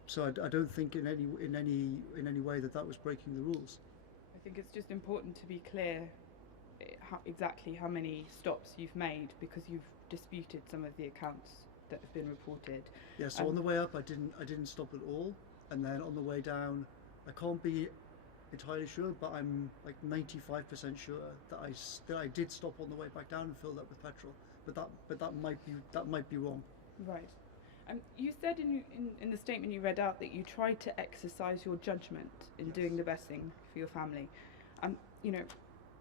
so I don't think in any way that was breaking the rules. I think it's just important to be clear exactly how many stops you've made, because you've disputed some of the accounts that have been reported. Yeah, so on the way up I didn't stop at all, and then on the way down I can't be entirely sure, but I'm like 95% sure that I did stop on the way back down and filled up with petrol, but that might be wrong. Right. You said in the statement you read out that you tried to exercise your judgement in doing the best thing for your family.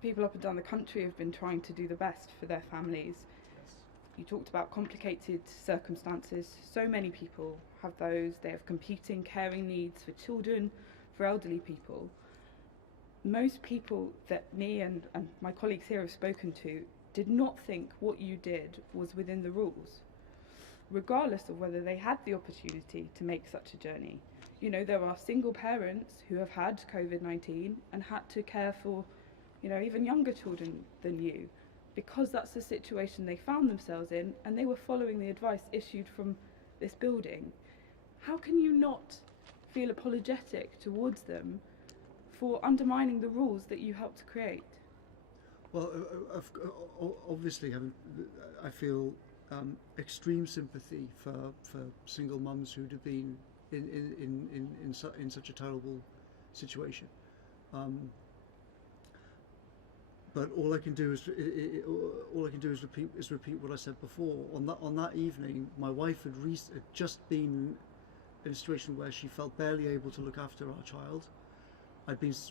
People up and down the country have been trying to do the best for their families. Yes. You talked about complicated circumstances. So many people have those. They have competing caring needs for children, for elderly people. Most people that me and my colleagues here have spoken to did not think what you did was within the rules, regardless of whether they had the opportunity to make such a journey. There are single parents who have had COVID-19 and had to care for, even younger children than you, because that's the situation they found themselves in, and they were following the advice issued from this building. How can you not feel apologetic towards them for undermining the rules that you helped create? Well, obviously, I feel extreme sympathy for single mums who'd have been in such a terrible situation. But all I can do is repeat what I said before. On that evening, my wife had just been in a situation where she felt barely able to look after our child.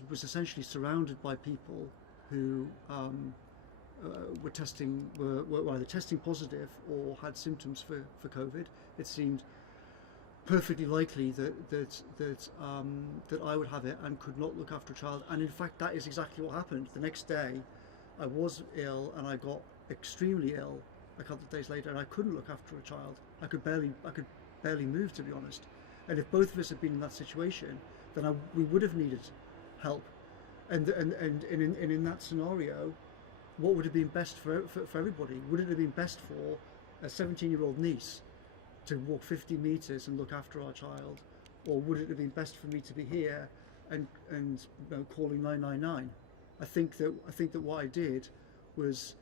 Was essentially surrounded by people who were either testing positive or had symptoms for COVID. It seemed perfectly likely that I would have it and could not look after a child. And in fact, that is exactly what happened. The next day, I was ill and I got extremely ill a couple of days later, and I couldn't look after a child. I could barely move, to be honest. And if both of us had been in that situation, then we would have needed help. And in that scenario, what would have been best for everybody? Would it have been best for a 17-year-old niece to walk 50 meters and look after our child, or would it have been best for me to be here and calling 999? I think that what I did was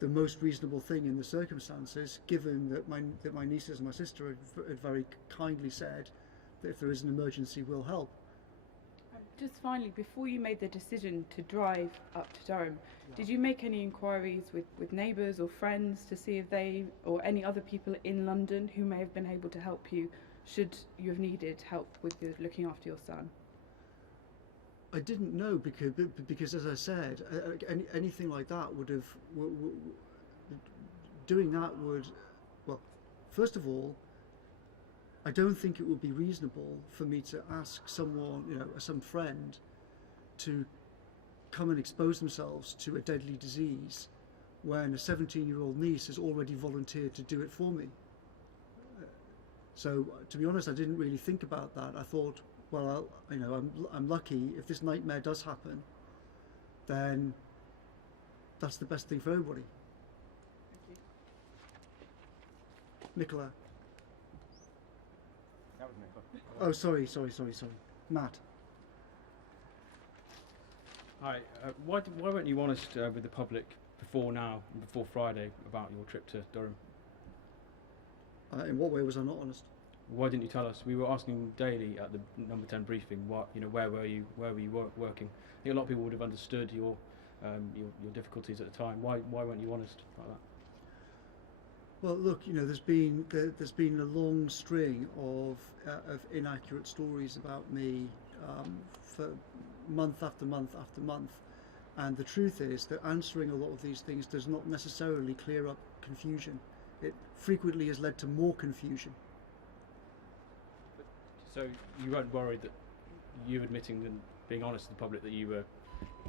the most reasonable thing in the circumstances, given that my nieces and my sister had very kindly said that if there is an emergency, we'll help. Just finally, before you made the decision to drive up to Durham, did you make any inquiries with neighbours or friends to see if they or any other people in London who may have been able to help you should you have needed help with looking after your son? I didn't know because as I said, anything like that would have doing that would, well, first of all, I don't think it would be reasonable for me to ask someone, some friend, to come and expose themselves to a deadly disease when a 17-year-old niece has already volunteered to do it for me. So, to be honest, I didn't really think about that. I thought, well, I'm lucky. If this nightmare does happen, then that's the best thing for everybody. Thank you. Nicola. That was Nicola. Oh, sorry. Matt. Hi. Why weren't you honest with the public before Friday about your trip to Durham? In what way was I not honest? Why didn't you tell us? We were asking daily at the number 10 briefing. Where were you working? I think a lot of people would have understood your difficulties at the time. Why weren't you honest about that? Well, look, there's been a long string of inaccurate stories about me for month after month after month, and the truth is that answering a lot of these things does not necessarily clear up confusion. It frequently has led to more confusion. So you weren't worried that you admitting and being honest to the public that you were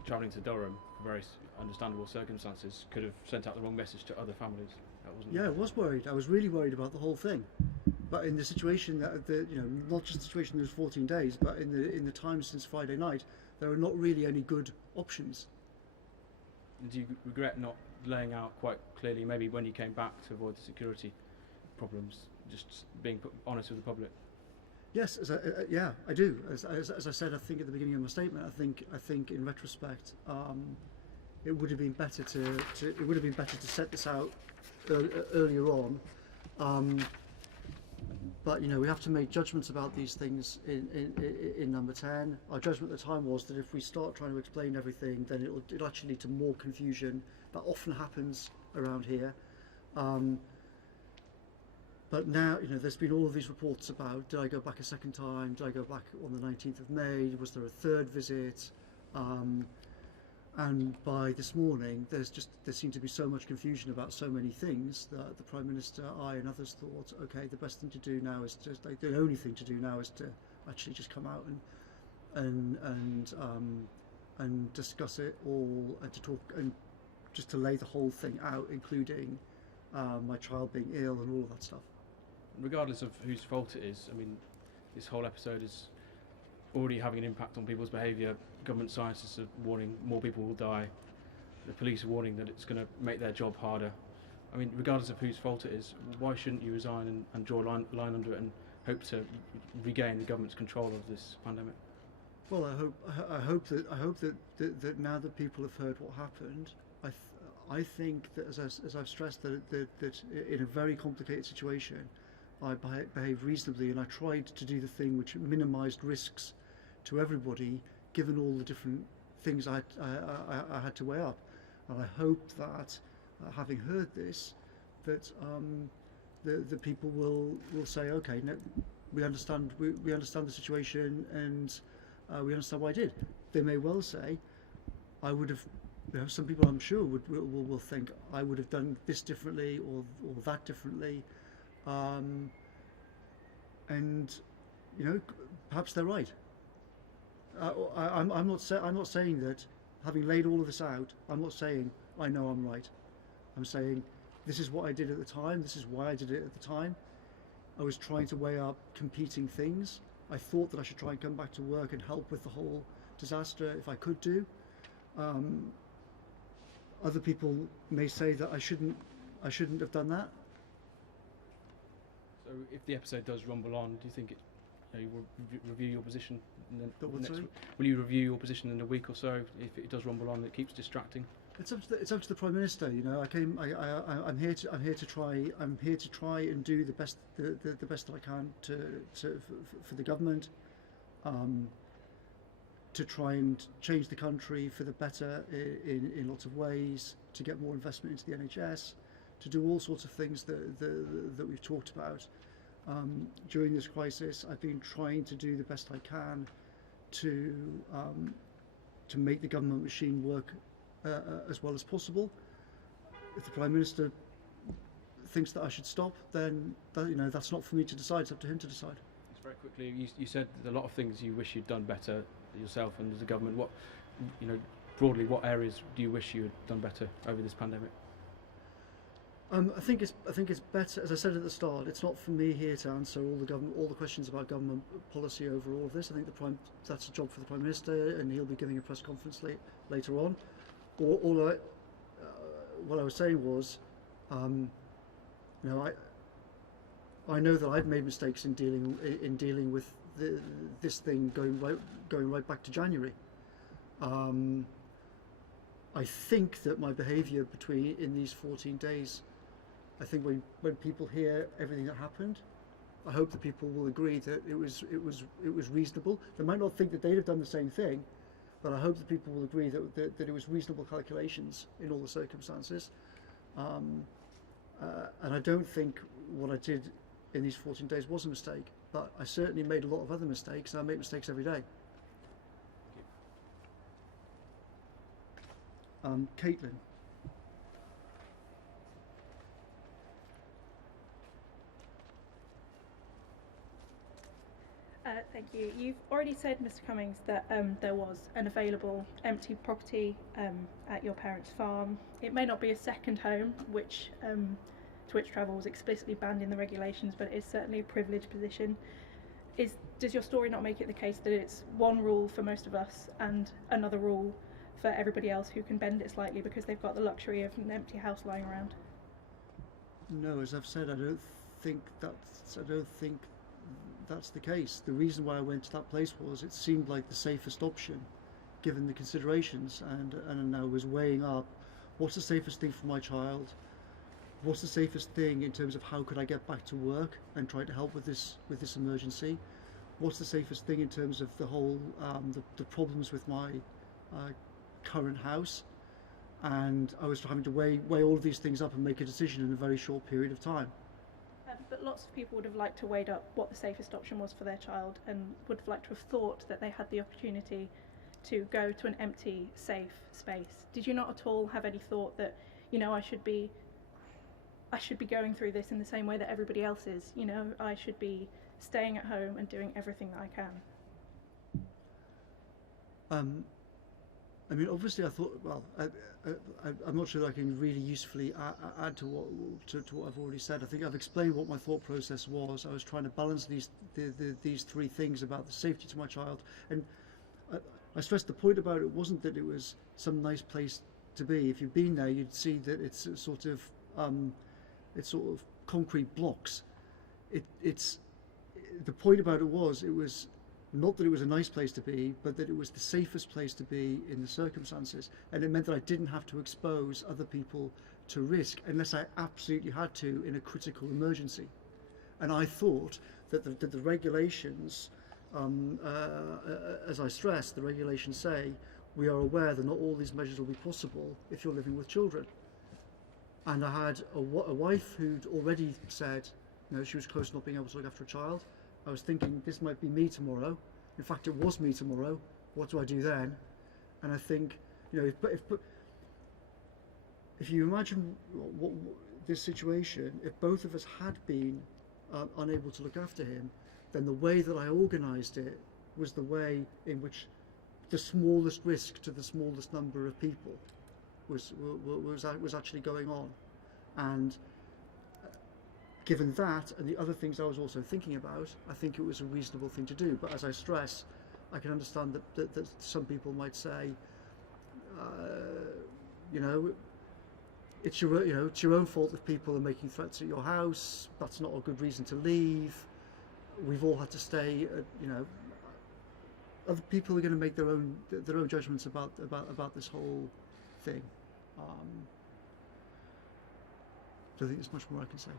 travelling to Durham for very understandable circumstances could have sent out the wrong message to other families? Yeah, I was worried. I was really worried about the whole thing. But in the situation not just the situation in those 14 days, but in the time since Friday night, there are not really any good options. Do you regret not laying out quite clearly, maybe when you came back, to avoid the security problems, just being honest with the public? Yes, I do. As I said, I think at the beginning of my statement, I think in retrospect, it would have been better to set this out earlier on. But we have to make judgments about these things in number 10. Our judgment at the time was that if we start trying to explain everything, then it'll actually lead to more confusion. That often happens around here. But now, there's been all of these reports about, did I go back a second time? Did I go back on the 19th of May? Was there a third visit? And by this morning, there seemed to be so much confusion about so many things that the Prime Minister, I and others thought, okay, the best thing to do now is the only thing to do now is to actually just come out and discuss it all, and to talk and just to lay the whole thing out, including my child being ill and all of that stuff. Regardless of whose fault it is, I mean, this whole episode is already having an impact on people's behaviour. Government scientists are warning more people will die. The police are warning that it's going to make their job harder. I mean, regardless of whose fault it is, why shouldn't you resign and draw a line under it and hope to regain the government's control of this pandemic? Well, I hope that now that people have heard what happened, I think that, as I've stressed, that in a very complicated situation, I behaved reasonably, and I tried to do the thing which minimised risks to everybody, given all the different things I had to weigh up. And I hope that, having heard this, that the people will say, okay, no, we understand the situation, and we understand why I did. They may well say, I would have. Some people, I'm sure, will think I would have done this differently or that differently, and perhaps they're right. I'm not saying that, having laid all of this out, I'm not saying I know I'm right. I'm saying this is what I did at the time. This is why I did it at the time. I was trying to weigh up competing things. I thought that I should try and come back to work and help with the whole disaster if I could do. Other people may say that I shouldn't have done that. So if the episode does rumble on, do you think you will review your position in the will you review your position in a week or so if it does rumble on? It keeps distracting. It's up to the Prime Minister. I'm here to try and do the best that I can for the government. To try and change the country for the better in lots of ways, to get more investment into the NHS, to do all sorts of things that we've talked about. During this crisis, I've been trying to do the best I can to make the government machine work as well as possible. If the Prime Minister thinks that I should stop, then that's not for me to decide. It's up to him to decide. Just very quickly, you said a lot of things you wish you'd done better yourself and as a government. What, broadly, what areas do you wish you had done better over this pandemic? I think it's better, as I said at the start. It's not for me here to answer all the questions about government policy over all of this. I think that's a job for the Prime Minister, and he'll be giving a press conference later on. What I was saying was, I know that I've made mistakes in dealing with this thing going right back to January. I think that my behaviour in these 14 days, I think when people hear everything that happened, I hope that people will agree that it was reasonable. They might not think that they'd have done the same thing, but I hope that people will agree that it was reasonable calculations in all the circumstances. And I don't think what I did in these 14 days was a mistake, but I certainly made a lot of other mistakes, and I make mistakes every day. Caitlin. Thank you. You've already said, Mr Cummings, that there was an available empty property at your parents' farm. It may not be a second home, to which travel was explicitly banned in the regulations, but it is certainly a privileged position. Does your story not make it the case that it's one rule for most of us and another rule for everybody else who can bend it slightly because they've got the luxury of an empty house lying around? No, as I've said, I don't think that's the case. The reason why I went to that place was it seemed like the safest option, given the considerations, and I was weighing up what's the safest thing for my child, what's the safest thing in terms of how could I get back to work and try to help with this emergency, what's the safest thing in terms of the whole the problems with my current house, and I was having to weigh all of these things up and make a decision in a very short period of time. But lots of people would have liked to weigh up what the safest option was for their child and would have liked to have thought that they had the opportunity to go to an empty, safe space. Did you not at all have any thought that, I should be going through this in the same way that everybody else is? I should be staying at home and doing everything that I can. Obviously I thought, I'm not sure that I can really usefully add to what I've already said. I think I've explained what my thought process was. I was trying to balance these three things about the safety to my child, and I stressed the point about it wasn't that it was some nice place to be. If you've been there, you'd see that it's sort of concrete blocks. The point about it was not that it was a nice place to be, but that it was the safest place to be in the circumstances. And it meant that I didn't have to expose other people to risk unless I absolutely had to in a critical emergency. And I thought that the regulations, as I stressed, the regulations say we are aware that not all these measures will be possible if you're living with children. And I had a wife who'd already said, you know, she was close to not being able to look after a child. I was thinking, this might be me tomorrow. In fact, it was me tomorrow. What do I do then? And I think, you know, if you imagine this situation, if both of us had been unable to look after him, then the way that I organised it was the way in which the smallest risk to the smallest number of people was actually going on. And given that and the other things I was also thinking about, I think it was a reasonable thing to do. But as I stress, I can understand that some people might say, you know, it's your own fault if people are making threats at your house. That's not a good reason to leave. We've all had to stay. You know, other people are going to make their own judgments about this whole thing. So I think there's much more I can say.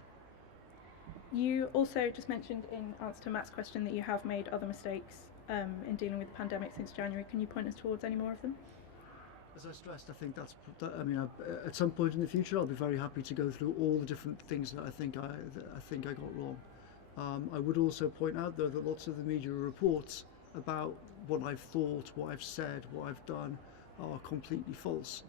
You also just mentioned in answer to Matt's question that you have made other mistakes in dealing with the pandemic since January. Can you point us towards any more of them? As I stressed, I think I mean, at some point in the future, I'll be very happy to go through all the different things that I think I got wrong. I would also point out, though, that lots of the media reports about what I've thought, what I've said, what I've done are completely false.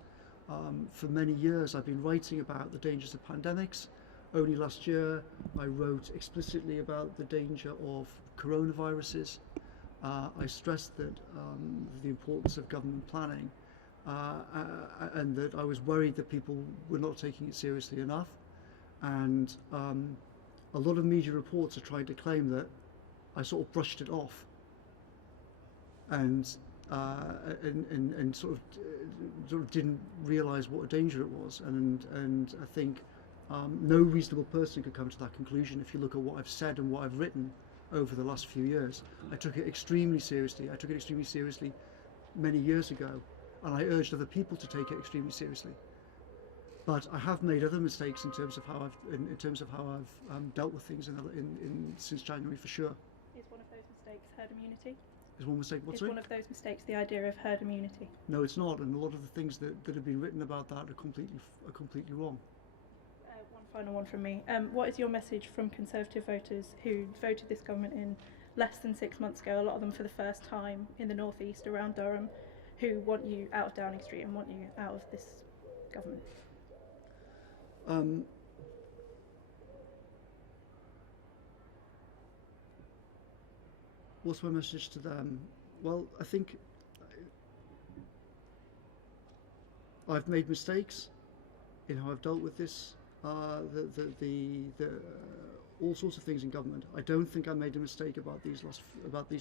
For many years, I've been writing about the dangers of pandemics. Only last year, I wrote explicitly about the danger of coronaviruses. I stressed that the importance of government planning, and that I was worried that people were not taking it seriously enough. And a lot of media reports are trying to claim that I sort of brushed it off and sort of didn't realise what a danger it was. And I think no reasonable person could come to that conclusion if you look at what I've said and what I've written over the last few years. I took it extremely seriously. I took it extremely seriously many years ago, and I urged other people to take it extremely seriously. But I have made other mistakes in terms of how I've dealt with things since January, for sure. Is one of those mistakes herd immunity? Is one mistake what? Is one of those mistakes the idea of herd immunity? No, it's not, and a lot of the things that have been written about that are completely wrong. One final one from me. What is your message from Conservative voters who voted this government in less than 6 months ago, a lot of them for the first time in the North East around Durham, who want you out of Downing Street and want you out of this government? What's my message to them? Well, I think I've made mistakes in how I've dealt with this, all sorts of things in government. I don't think I made a mistake about these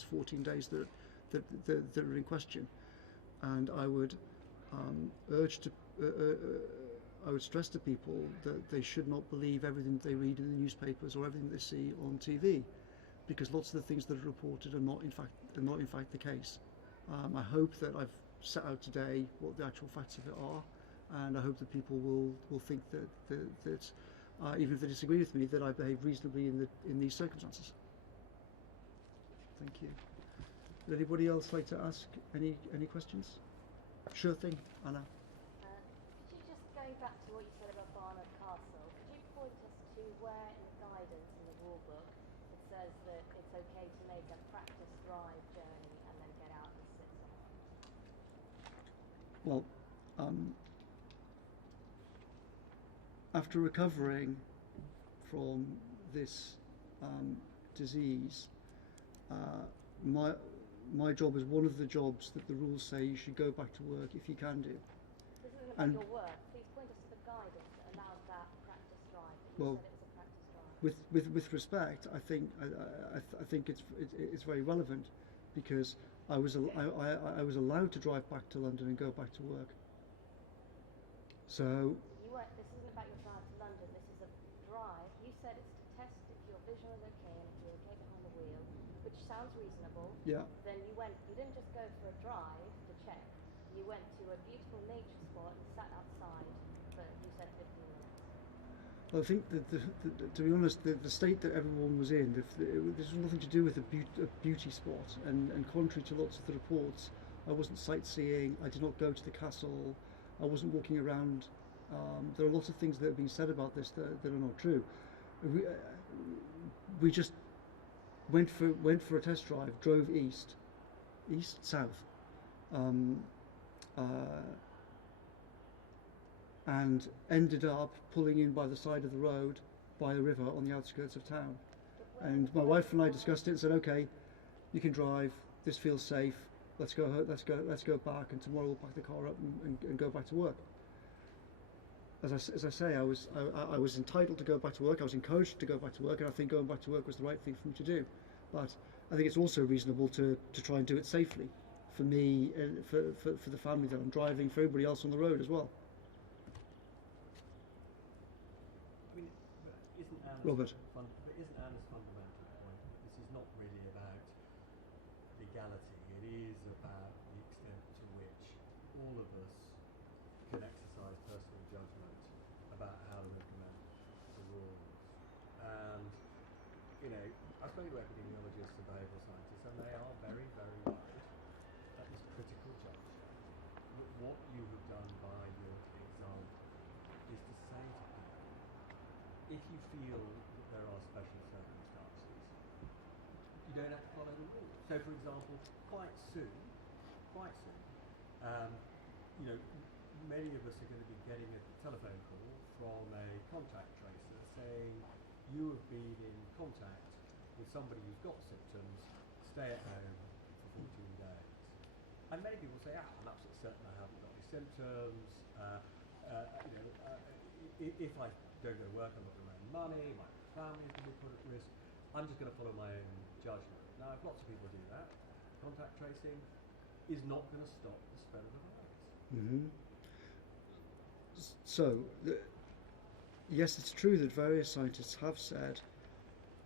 14 days that are in question, and I would I would stress to people that they should not believe everything they read in the newspapers or everything they see on TV, because lots of the things that are reported are not in fact the case. I hope that I've set out today what the actual facts of it are, and I hope that people will think that even if they disagree with me, that I behave reasonably in these circumstances. Thank you. Would anybody else like to ask any questions? Sure thing, Anna. Could you just, going back to what you said about Barnard Castle, could you point us to where in the guidance in the rule book it says that it's okay to make a practice drive journey and then get out and sit somewhere? Well, after recovering from this disease, my job is one of the jobs that the rules say you should go back to work if you can do. This isn't about your work. Please point us to the guidance that allows that practice drive. You said it was a practice drive. With respect, I think it's very relevant, because I was allowed to drive back to London and go back to work. So. This isn't about your drive to London. This is a drive. You said it's to test if your vision is okay and if you're okay behind the wheel, which sounds reasonable. Yeah. then you didn't just go for a drive to check. You went to a beautiful nature spot and sat outside for, you said, 15 minutes. Well, I think that, to be honest, the state that everyone was in, this was nothing to do with a beauty spot. And contrary to lots of the reports, I wasn't sightseeing, I did not go to the castle, I wasn't walking around. There are lots of things that have been said about this that are not true. We just went for a test drive, drove south, and ended up pulling in by the side of the road by a river on the outskirts of town. And my wife and I discussed it and said, okay, you can drive, this feels safe, let's go back, and tomorrow we'll pack the car up and go back to work. As I say, I was entitled to go back to work, I was encouraged to go back to work, and I think going back to work was the right thing for me to do. But I think it's also reasonable to try and do it safely, for me, for the family that I'm driving, for everybody else on the road as well. I mean, Robert. Isn't Anna's fundamental point? This is not really about legality. It is about the extent to which all of us can exercise personal judgment about how to implement the rules. And, you know, I've spoken to epidemiologists and behavioural scientists, and they are very, very worried that this critical juncture, what you have done by your example, is to say to people, if you feel that there are special circumstances, you don't have to follow the rules. So, for example, quite soon, you know, many of us are going to be getting a telephone call from a contact tracer saying you have been in contact with somebody who's got symptoms, stay at home for 14 days. And many people say, I'm absolutely certain I haven't got any symptoms. If I don't go to work, I'm not going to earn money, my family is going to be put at risk. I'm just going to follow my own judgment. Now, if lots of people do that, contact tracing is not going to stop the spread of the virus. Mm-hmm. So, yes, it's true that various scientists have said,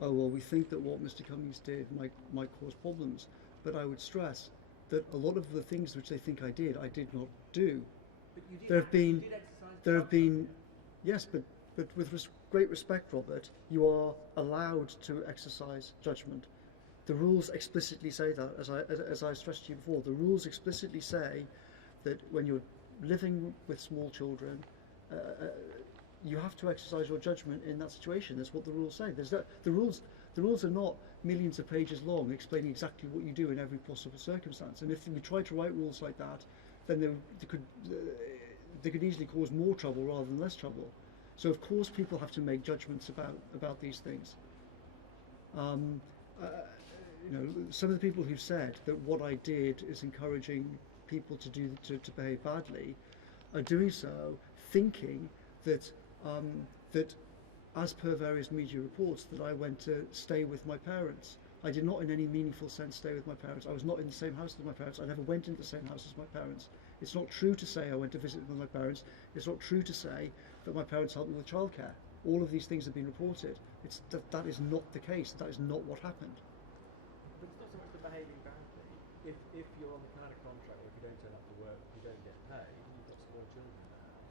oh, well, we think that what Mr Cummings did might cause problems, but I would stress that a lot of the things which they think I did not do. But you did, there have been, yes, but with great respect, Robert, you are allowed to exercise judgment. The rules explicitly say that, as I stressed to you before, the rules explicitly say that when you're living with small children, you have to exercise your judgment in that situation. That's what the rules say. The rules are not millions of pages long explaining exactly what you do in every possible circumstance. And if we try to write rules like that, then they could easily cause more trouble rather than less trouble. So of course people have to make judgments about these things. You know, some of the people who've said that what I did is encouraging people to behave badly are doing so thinking that that as per various media reports that I went to stay with my parents. I did not in any meaningful sense stay with my parents. I was not in the same house as my parents. I never went into the same house as my parents. It's not true to say I went to visit with my parents. It's not true to say that my parents helped me with childcare. All of these things have been reported. That is not the case. That is not what happened. But it's not so much the behaving badly. If you're on the kind of contract where if you don't turn up to work, you don't get paid, and you've got small children in the house,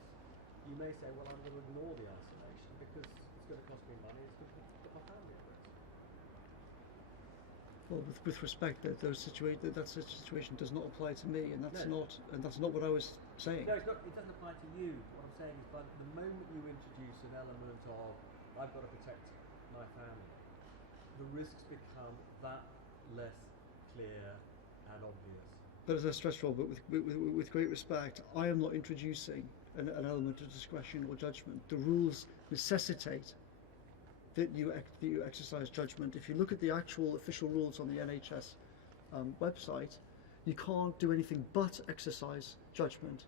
you may say, well, I'm going to ignore the isolation because it's going to cost me money, it's going to put my family at risk. Well, with respect, that situation does not apply to me, and that's not what I was saying. No, it doesn't apply to you. What I'm saying is, but the moment you introduce an element of I've got to protect my family, the risks become that less clear and obvious. But as I stressed, Robert, with great respect, I am not introducing an element of discretion or judgment. The rules necessitate that you exercise judgment. If you look at the actual official rules on the NHS website, you can't do anything but exercise judgment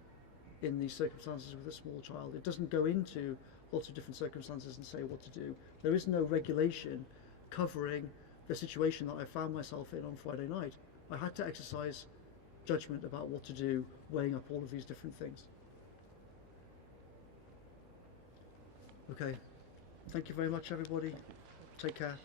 in these circumstances with a small child. It doesn't go into lots of different circumstances and say what to do. There is no regulation covering the situation that I found myself in on Friday night. I had to exercise judgment about what to do, weighing up all of these different things. Okay. Thank you very much, everybody. Take care.